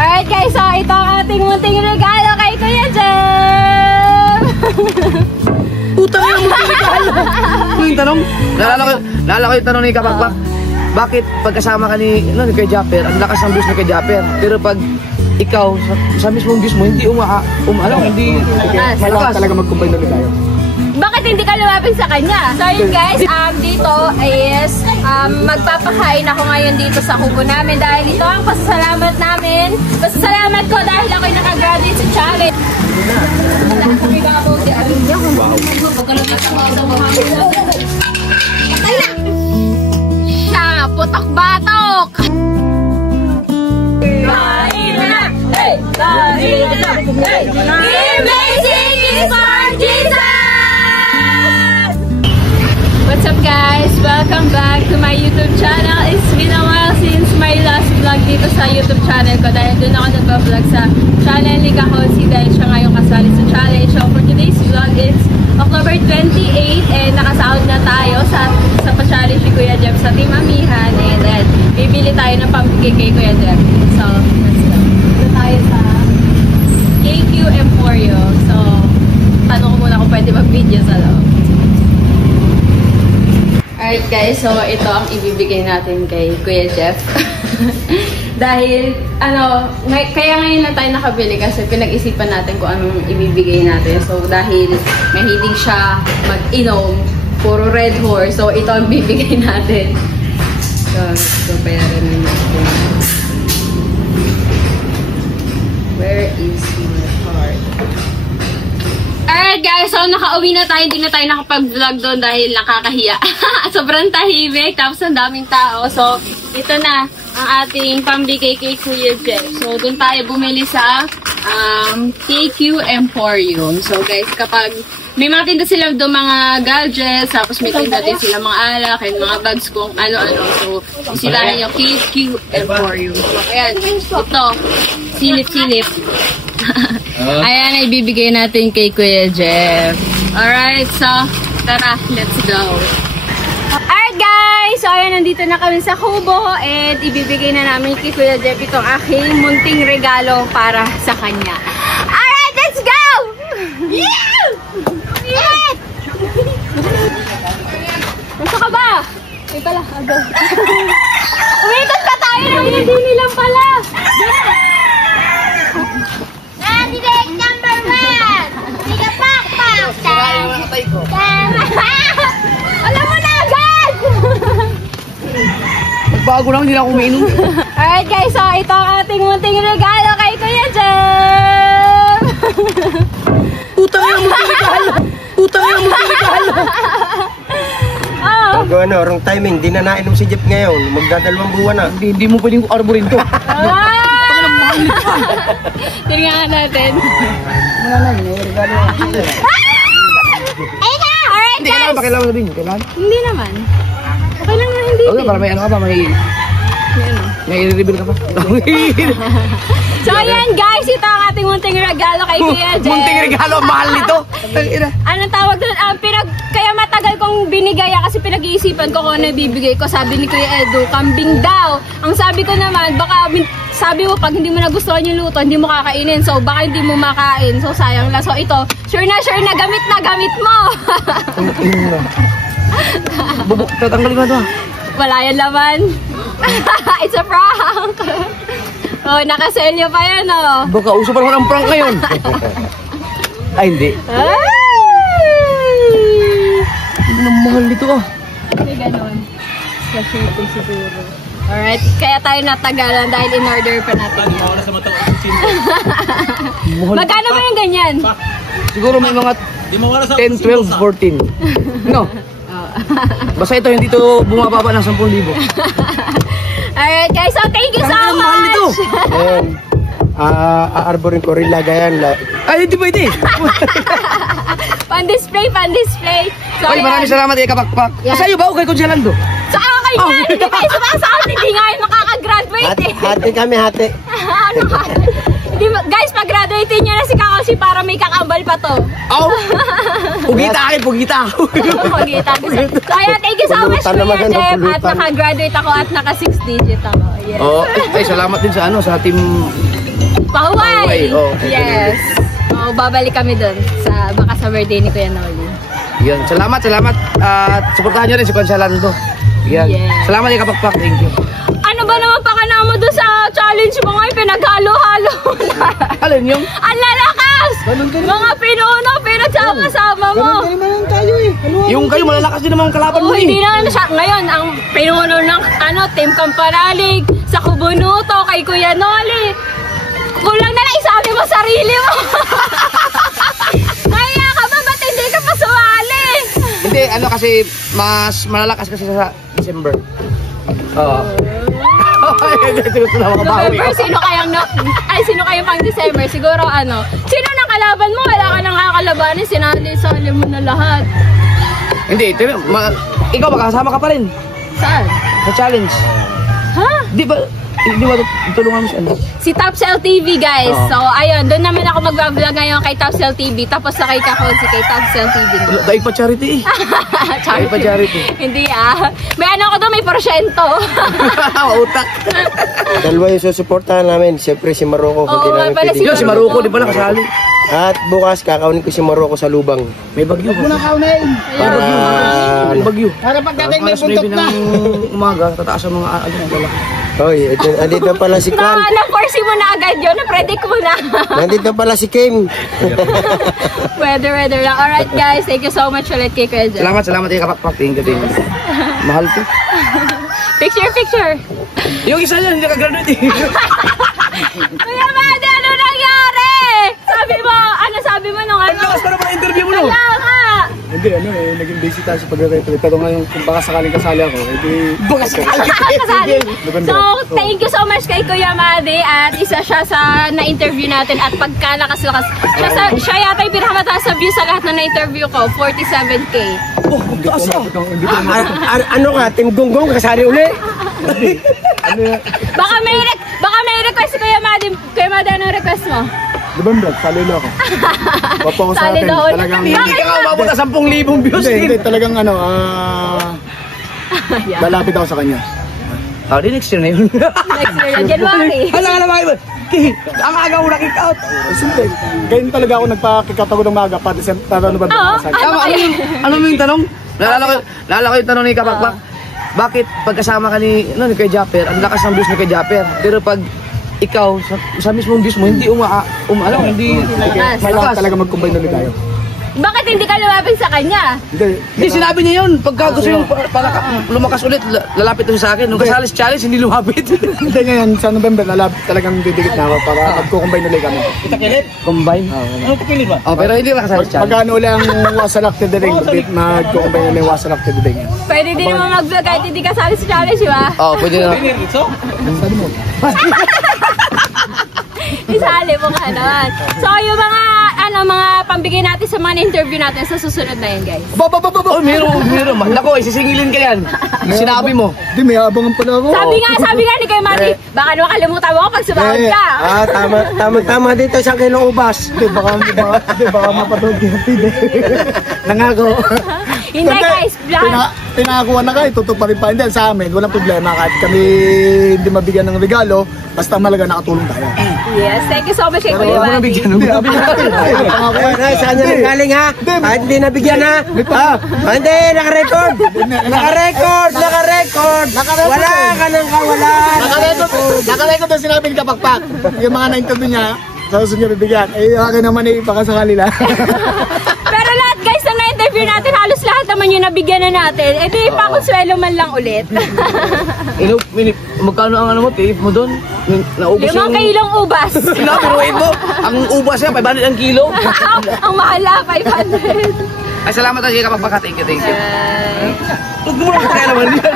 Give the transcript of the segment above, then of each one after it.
Alright guys, so ito ang ating munting regalo kay Kuya Jem! Putang ina, munting regalo! Ano yung tanong? Naalala ko yung tanong ni Kapakpak. Bakit pagkasama ka ni kay Japper, ang lakas ng views ni kay Japper, pero pag ikaw, sa mismong views mo, hindi hindi malakas talaga mag-combine na tayo. Bakit hindi ka lumapit sa kanya? So yun guys, dito is magpapakain ako ngayon dito sa kubo namin dahil ito ang pasasalamat namin. Pasasalamat ko dahil ako'y nakagraduate sa challenge. Siya, putok-batok! Kain na! Hey! Kain na! Hey! Amazing is for Jesus! What's up guys? Welcome back to my YouTube channel. It's been a while since my last vlog dito sa YouTube channel ko dahil doon ako nagpa-vlog sa channel ni Kahosi dahil siya ngayon kasali sa challenge. So for today's vlog is October 28 and nakasahod na tayo sa pa-challenge ni Kuya Jem sa Team Amihan and then bibili tayo ng pambigay kay Kuya Jem. So let's go. Dito tayo sa KQ Emporio. So tanong ko muna kung pwede mag-video sa loob. Alright guys, so ito ang ibibigay natin kay Kuya Jeff. Dahil, kaya ngayon lang tayo nakabili kasi pinag-isipan natin kung anong ibibigay natin. So dahil mahilig siya mag-inom, puro Red Horse, so ito ang bibigay natin. So bayaran na natin. Where is my heart? Alright guys, so nakauwi na tayo, hindi na tayo nakapag-vlog doon dahil nakakahiya. Sobrang tahimik, tapos ang daming tao. So, ito na ang ating pambigay kay Kuya Jeff. So, doon tayo bumili sa KQ Emporium. So guys, kapag may mga tinda sila doon mga gadgets, tapos may tinda din sila mga alak and mga bags kung ano-ano. So, sila yung KQ Emporium. So, ayan, ito, silip-silip. Ayan, ibibigay natin kay Kuya Jeff. Alright, so, tara, let's go. Alright guys, so ayan, nandito na kami sa kubo and ibibigay na namin kay Kuya Jeff itong aking munting regalo para sa kanya. Alright, let's go! Yeah! Yeah! Nasa ka ba? Ito lang, go. Umitot ka tayo ng hindi nilang pala. Direct number 1! Hindi ka pakpak! Alam mo na agad! Magbago lang, hindi na ako umiinom. Alright guys, so ito ang ating munting regalo kay Kuya Jem! Putang ina, munting regalo! Putang ina, munting regalo! Wrong timing, di na nainom si Jeff ngayon. Magdadalawang buwan na. Hindi mo pwedeng arborin to. Tingnan natin. Alright guys! Hindi ka naman pakailangan na din. Kailangan? Hindi naman. Okay lang na hindi. Okay, para may ano ka pa, may i-reveal ka pa. So ayan guys, ito ang ating munting regalo kay Kuya Jem. Munting regalo, mahal nito. Anong tawag doon? Kaya matagal kong binigay kasi pinag-iisipan ko kung ano ibibigay ko. Sabi ni Kuya Edu, kambing daw. Ang sabi ko naman, baka sabi mo pag hindi mo nagustuhan yung luto, hindi mo kakainin. So baka hindi mo makain. So sayang lang. So ito, sure na gamit mo. Bubuk, tatanggalin mo ito. Wala yan laman. It's a prank. Oh, nakaselyo pa yan oh. Baka uso pa naman ang prank ngayon. Ay, hindi. Hindi na mahal dito ah. Hindi ganon. Kasi ito siguro. Alright, kaya tayo natagalan dahil in-order pa natin yan. Magkano ba yung ganyan? Siguro may mga 10, 12, 14. No? Basta ito, hindi ito bumababa ng 10,000. Alright guys, so thank you so much! Aarborin ko rin lagayan. Ay, hindi pwede! Pan-display! So, ay, maraming salamat kay Kapakpak. Yeah. Sa'yo ba o kay Consialando? So, okay na! Hindi kayo sumasakot, hindi nga yung makakagraduate eh! Hati kami, hati! Ano hati? Guys, pag-graduate nyo na si Kakoshi para may kakambal pa to. Oh! Pugita akin, pugita! Pugita. Kaya thank you so much Kuya Jeff at naka-graduate ako at naka 6 digit ako. Yes. Oh, ay salamat din sa sa team Pahuway! Oh, Yes. Oh, babalik kami dun baka sa birthday ni Kuya Noli. Yan, salamat. At suportahan nyo rin si Consalando. Yan. Yes. Salamat kay Kapakpak. Thank you. Ano ba naman pakana mo doon sa challenge mo ngayon? Pinaghalo-halo na. Alin yung? Ang lalakas! Mga pinuno, pinagsama-sama mo. Yung kayo, malalakas din naman ang kalaban mo Hindi na siya. Ngayon, ang pinuno ng Team Kampanalig, sa Kubunuto, kay Kuya Noli. Kulang na lang isabi mo sarili mo. Kaya ka ba? Ba't hindi ka pa sumali? Hindi, kasi mas malalakas kasi sa December. Oo. November, sino kayang pang December? Siguro sino nang kalaban mo? Wala ka nang kakalabanin, sinali mo na lahat. Hindi, ikaw makakasama ka pa rin Saan? sa challenge. Ha? Di ba tulungan mo si ano? Si Topcel TV, guys. So, ayun, doon naman ako mag-vlog ngayon kay Topcel TV. Tapos na kay Kakonsi kay Topcel TV. Dahil pa charity eh. Dahil pa charity. Hindi May ako doon, may porsyento. Utak. Dalawa yung susuportahan namin. Siyempre si Maroko. Oo, Hindi namin pala pwede. Si Maruko, di pala kasali. At bukas kakaunin ko si Maroko sa lubang. May bagyo. Muna kaunain. May bagyo. Para pagdating may Alas buntok 9 na. ng umaga, tataas ang mga lalaki. Hoy, andito pala si Kwan. Na-foresee mo na agad yun. Na-predict mo na. Nandito pala si Kim. Weather lang. Alright, guys. Thank you so much ulit kay Kuya Jen. Salamat kay Kapakpak. Thank you. Mahal to. Picture. Yung isa niya, hindi ka-graduate eh. Kuya Madi, ano nangyari? Sabi mo nung Ang lakas pa naman ang interview mo no? Kaya nga. Hindi, naging busy tayo sa pag-reto. Pero ngayon, kung baka sakaling kasali ako, edi... Baka sakali. Kasali. So, thank you so much kay Kuya Madi at isa siya sa na-interview natin at pagkalakas-lakas. Siya yata yung pinakamataas sa view sa lahat na na-interview ko, 47K. Oh, taas ah. Ano ka? Team Gonggong kasali uli? Baka may request si Kuya Madi. Kuya Madi, anong request mo? Di ba, Brad? Sali na ako. Wapo ko sa Sali atin. daw. Talagang... Hindi ka nga umabot na 10,000 views Hindi, din. talagang lalapit ako sa kanya. Di next year na yun. Next year na, January. Alam ba? Ang aga mo nakik-out. Siyempre, ganyan talaga ako nagpakikataw ng maga para November. Tama, ano mo yung tanong? Naalala ko yung tanong ni Kapakpak. Bakit pagkasama ka ni kay Japper, ang lakas ng views ni kay Japper, pero pag ikaw, sa mismong views mo, hindi hindi Malakas talaga mag-combine ulit tayo. Bakit hindi ka lumapit sa kanya? Hindi, sinabi niya yun. Pagka gusto yung lumakas ulit, lalapit ito sa akin. Nung kasali sa challenge, hindi lumapit. Hindi ngayon, sa November, talagang didikit na ako para magko-combine ulit kami. Kita kilit? Combine? Ano pa kilit ba? Pero hindi na kasali sa challenge. Pagkano ulit ang wasalak to the ring, magko-combine ulit ang wasalak to the ring. Pwede din naman mag-vlog kahit hindi kasali sa challenge, di ba? Oo, pwede na. Isali mo ka naman. So, yung mga pambigay natin sa mga interview natin sa susunod na yun, guys. Oh, meron. Nako, isisingilin ka yan. Sinabi mo. Hindi, may abangan pala ako. Sabi nga ni Kuya Madi, baka naman kalimutan mo ako pag sumahod ka. Tama dito sa kilong ubas. Hindi, baka mapatawag din. Nangako. Hindi, guys. Pinakakuha na kayo, tutuparin pa. Hindi, sa amin, walang problema. Kahit kami hindi mabigyan ng regalo, basta malaga nakatulong tayo. Yes, thank you so much kay Kuya Madi. Saan niya nanggaling ha? Kahit hindi nabigyan ha? Hindi, nakarecord! Nakarecord! Wala ka nang kawalan! Nakarecord ang sinabi ni Kapakpak. Yung mga na-interview niya, sa susunod niya bibigyan. Akin naman baka sakali lang. Pero lahat guys, na na-interview natin, halos lahat naman yung nabigyan na natin. Ito yung pakonsuelo man lang ulit. Magkano ang mo, tip mo doon? Naubos 5 kilong ubas. Pinapiruin mo. Ang ubas niya, 500 ang kilo. Ang mahal na, 500. Ay, salamat kay Kapakpak. Thank you. Huwag mo lang kaya naman yan.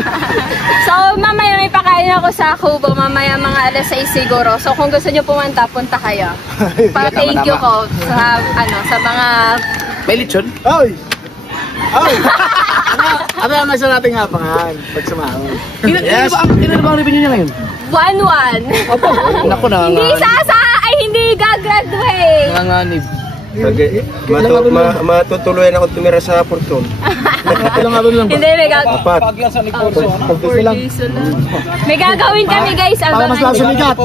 So, mamaya may pakain ako sa Kubo. Mamaya mga alas 6 siguro. So, kung gusto nyo pumunta, punta kayo. Pa-thank you ko sa mga... May lechon? Ay! Ano ang nasa nating hapangan pag sumahon? Ilan ba ang revenue niya ngayon? 1-1. Naku na. Hindi hindi gagraduate. Nanganganib. Matutuluyan ako tumira sa Fortune. Ilang araw lang ba? Hindi, may gagawin. Apat. lang. May gagawin kami guys. Para mas lasalikat.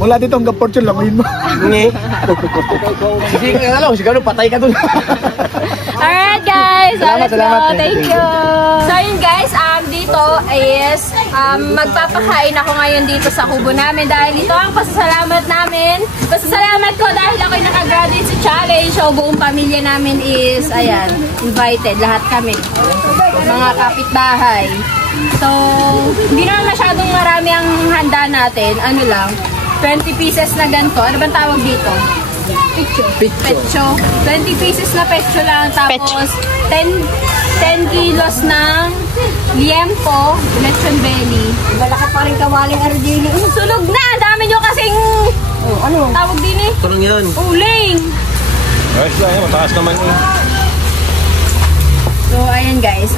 Wala dito hanggang Fortune lang. Ngayon mo. Ngi. Sige, siguro patay ka dun. Alright guys, Salamat, let's go. salamat. Thank you. So yun guys, dito is magpapakain ako ngayon dito sa kubo namin dahil ito ang pasasalamat namin. Pasasalamat ko dahil ako'y nakagraduate sa challenge. So buong pamilya namin is, ayan, invited. Lahat kami. Mga kapitbahay. So, hindi naman masyadong marami ang handa natin. Ano lang, 20 pieces na ganito. Ano bang tawag dito? Pecho. 20 pieces na pecho lang. Tapos, 10 kilos ng liempo, lechon belly. Wala ka pa rin kawaling argili. Sunog na! Dami nyo kasing tawag din eh. Ito lang yan. Uling! Ayos lang, mataas naman eh. So, ayan guys.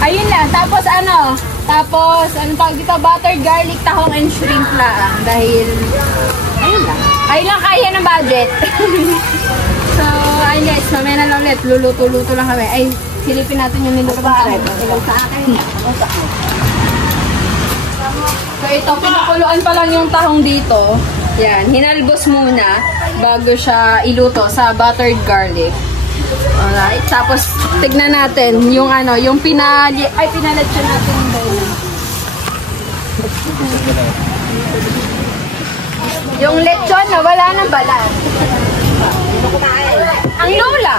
Ayun lang. Tapos ano tawag dito? Buttered garlic, tahong and shrimp lang. Dahil, ayun lang. Ayun lang kaya ng budget. So, ayun guys. Mamaya na lang ulit. Luluto-luto lang kami. Ay, silipin natin yung niluto sa akin. Sa akin. So, ito. Pinakuluan pa lang yung tahong dito. Yan. Hinalbos muna bago siya iluto sa buttered garlic. Alright. Tapos, tignan natin yung yung pinaletsyon natin yung belly. Yung lechon na wala ng balat. Ang lola.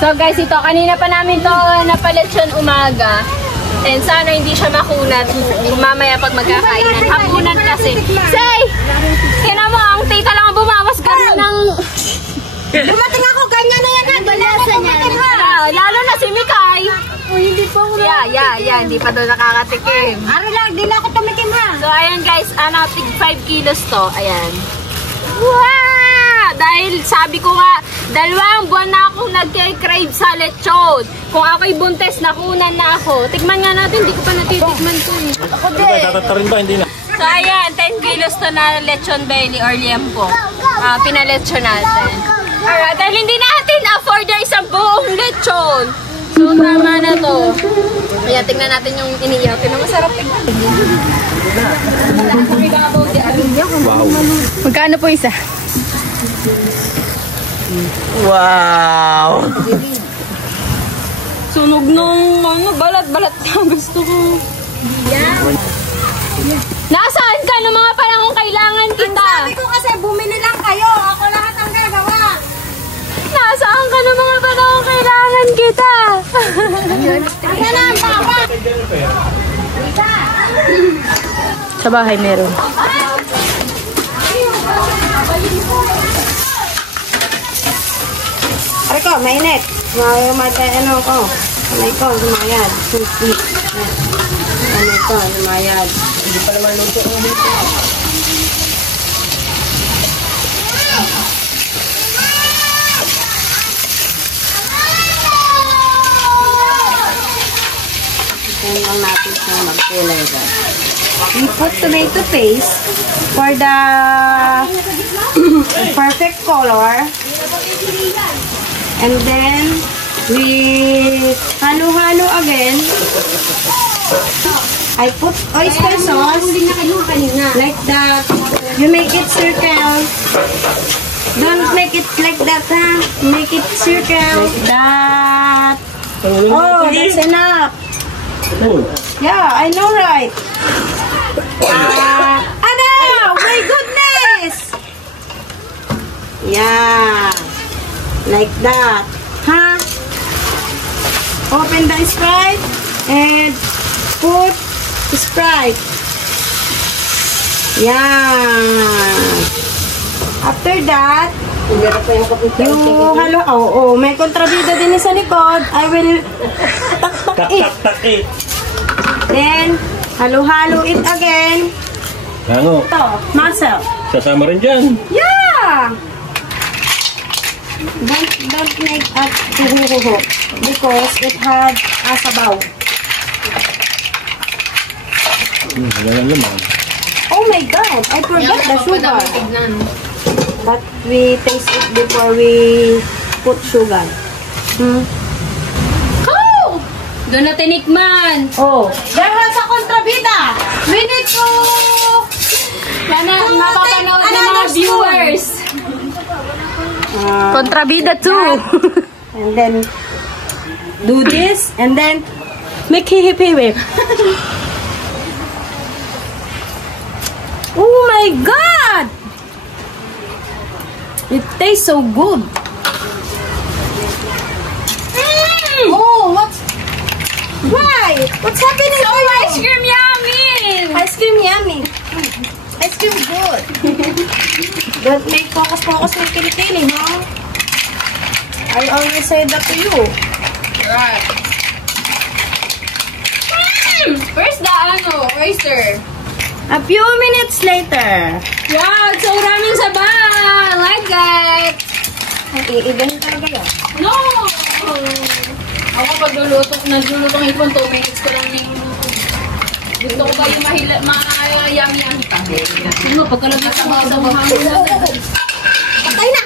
So guys, ito kanina pa namin to napaletsyon umaga. And sana hindi siya makunat mamaya pag magkakainan. Hapunan kasi. Say! Tingnan mo, ang tita lang ang bumawas gano'n ng... Dumating ako, ganyan na yan ha. Balasan yan. Lalo na si Mikay. Hindi po ako. Yeah. Hindi pa doon nakakatikim. Ari lang, di na ako tumikim ha. So, ayan guys, tig 5 kilos to. Ayan. Wow! Dahil sabi ko nga, 2 buwan na akong nagke-crave sa lechon. Kung ako'y buntes, nakunan na ako. Tikman nga natin, hindi ko pa natitikman to eh. Ako din. Tatatarin ba? Hindi na. So, ayan, 10 kilos to na lechon belly or liempo. Pinalechon natin. Alright, dahil hindi natin afford na isang buong lechon. So, tama na to. Ayan, tingnan natin yung iniihaw. Tingnan, masarap tingnan. Wow. Magkano po isa? Wow. Sunog nung balat-balat na gusto ko. Nasaan ka nung mga panahon kailangan kita? Sabi ko kasi bumili lang kayo. Ako lahat ang gagawa. Nasaan ka nung mga panahon kailangan kita? Asa na ang papa? Sa bahay meron. Ari ko, mainit. Ano ko? Kamay ko, lumayad. Kamay ko, lumayad. Hindi pa naman luto ko dito. Ito lang natin siya magkulay ba. We put tomato paste for the perfect color. And then, we halo-halo again. I put oyster sauce like that. You make it circle. Don't make it like that, ha? Make it circle. Like that. Oh, that's enough. Yeah, I know, right? Ano? My goodness! Yeah. Like that. Huh? Open the Sprite and put Sprite. Yeah. After that, yung halo, may kontrabida din sa likod. I will tak it. Then, halo-halo it again. Ano? Ito, muscle. Sasama rin dyan. Yeah! Don't make us huhu because it had asabaw. Wala lang naman. Oh my God! I forgot the sugar. Tignan. But we taste it before we put sugar. Oh! Doon na tinikman. Oh. There was a contrabida. We need to... Sana mapapanood ng mga another spoon. viewers. Kontrabida too. And then do this and then make hihipiwip. Oh my God! It tastes so good. Oh, what's... Why? What's happening? So, ice cream yummy! Ice cream yummy. Ice cream good. Don't make focus with kilikili, huh? I always say that to you. Right. Where's the oyster? A few minutes later. Wow, so raming saba! I like that! Iigan talaga yun. No! Ako pag naglulutong ipon, 2 minutes ko lang yung... Gusto ko ba yung yummy-yummy pa? Ano, pagkalagay sa mga Patay na!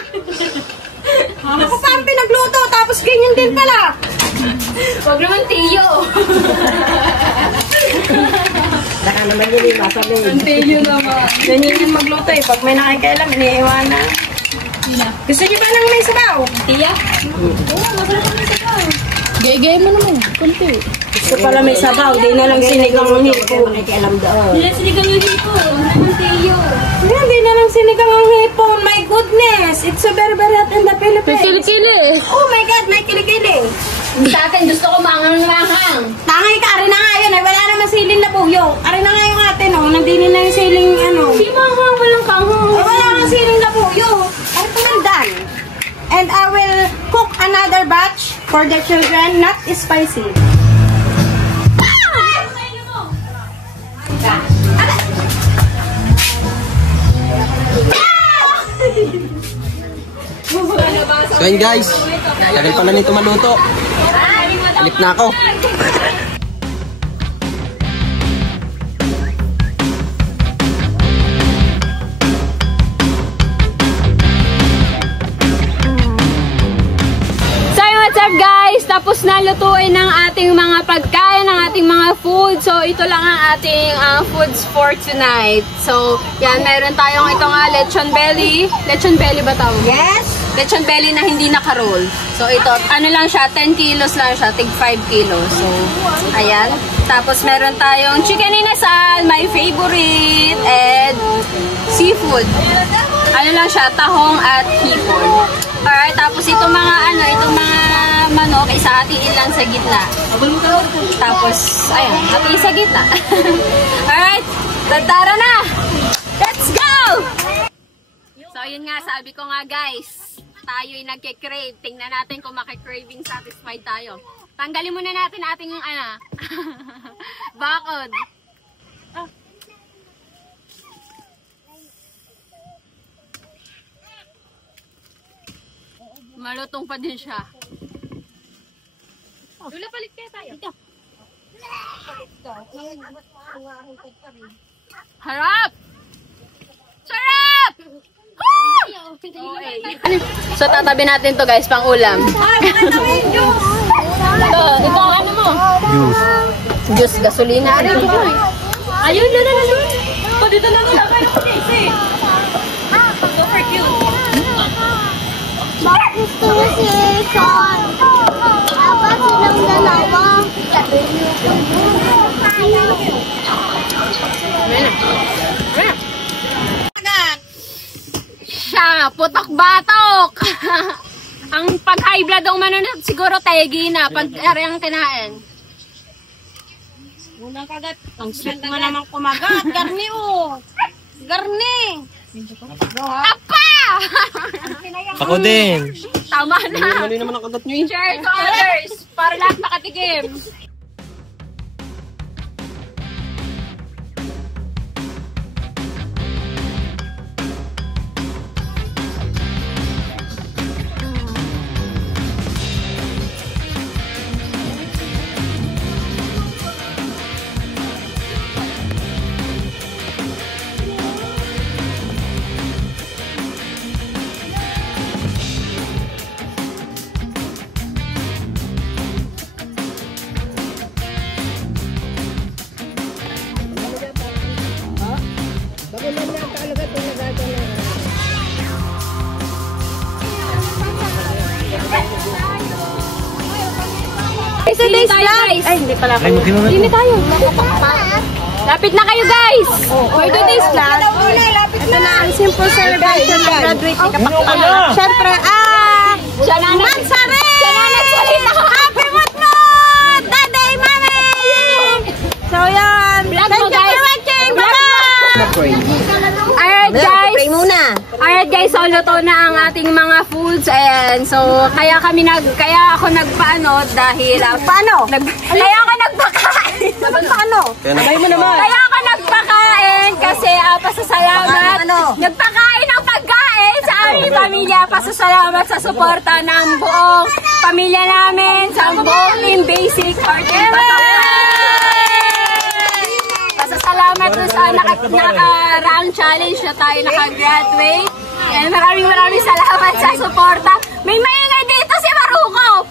Ako pa ang pinagluto, tapos ganyan din pala. Huwag naman tiyo! Baka naman yun yung masabi. Ang tiyo naman. Ganyan yung magluto eh. Pag may nakikailam, iniiwanan. Gusto niyo ba ng may sabaw? Tiya? Oo, masarap ang may sabaw. Gay-gay mo naman. Kunti. Gusto pala may sabaw, di na lang sinigang ang hipon. Nakikialam doon. Hindi lang sinigang yung hipo. Huwag naman tiyo. Ayan, di na lang sinigang ang hipon. My goodness! It's so very hot in the Philippines. Kilikili. Oh my God, may kilikili. Sa akin, gusto ko mangang-manghang. Tangay ka, ari na nga yun. Ay, wala naman siling na buyo. Ari na nga yung ate, no? Nandinin na yung siling, ano. Di manghang, walang kanghang. Ay, wala naman siling na buyo. Ari naman done. And I will cook another batch for the children, not spicy. So yun guys, tagal pala nito maluto. Balik na ako. What's up guys? Tapos na lutuin ng ating mga pagkain, ng ating mga food. So ito lang ang ating foods for tonight. So yan, meron tayong ito nga lechon belly. Lechon belly ba tawag? Yes? Lechon belly na hindi naka-roll. So ito, ano lang siya, 10 kilos lang siya, tig 5 kilos. So ayan. Tapos meron tayong chicken inasal, my favorite, and seafood. Ano lang siya, tahong at hipon. Alright, tapos itong mga itong mga manok, hatiin lang sa gitna. Tapos, ayan, hatiin sa gitna. Alright, tara na! Let's go! So, yun nga, sabi ko nga guys, tayo'y nagke-crave. Tingnan natin kung makikraving satisfied tayo. Tanggalin muna natin ating, bakod. Malutong pa din siya. Lula, palit kaya tayo. Harap! Sarap! Okay. So, tatabi natin to guys, pang ulam. Ito, ano mo? Juice, gasolina. Ayun, lula. Dito na muna kayo. Super cute. Bakit gusto mo si Sean? Dapat silang dalawa. Siya, putok-batok! Ang pag-high blood ang manunod, siguro tegi na, pag-aryang kinain. Unang kagat. Ang sweet mo naman kumagat. Garni oh. Garni. Apa! Ako din. Tama na. Mali naman ang kagat nyo eh. Share to others para lahat makatikim. today's vlog. Ay, hindi pala kayo. Hindi tayo. Lapit na kayo, guys. For today's vlog. Ito na ang simple celebration ng graduate ni Kapakpak. Siyempre, siya na nagsalita. Happy Mutmut! Daday, mami! So, yan. Vlog mo, guys. Alright guys, so luto na ang ating mga foods and so kaya ako nagpaano dahil kaya ako nagpakain. Kaya ako nagpakain kasi pasasalamat. Nagpakain ng pagkain sa aming pamilya, pasasalamat sa suporta ng buong pamilya namin, sa buong Team Basic or Team Pasasalamat dun sa naka-rank challenge na tayo naka-graduate. And maraming salamat sa suporta. May maingay dito si Maruko.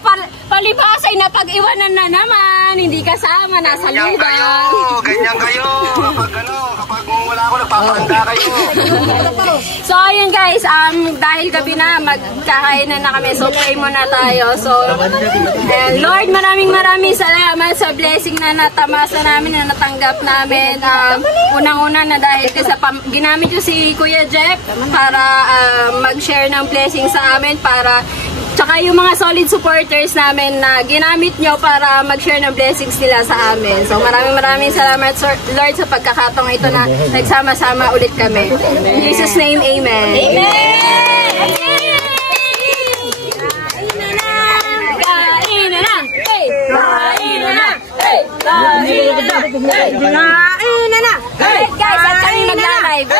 Palibasay na pag-iwanan na naman. Hindi kasama, nasa lubang. Ganyan kayo. Kapag wala ako, nagpapahanda kayo. So, ayun guys, dahil gabi na, magkakainan na kami. So, pray muna tayo. So, Lord, maraming salamat sa blessing na natamasa namin, na natanggap namin. Unang-una na dahil kasi ginamit ko si Kuya Jeff para mag-share ng blessing sa amin, tsaka yung mga solid supporters namin na ginamit nyo para mag-share ng blessings nila sa amin. So maraming salamat Lord sa pagkakataong ito na nagsama-sama ulit kami. In Jesus' name, Amen. Amen! Alright guys, at kami magla-live.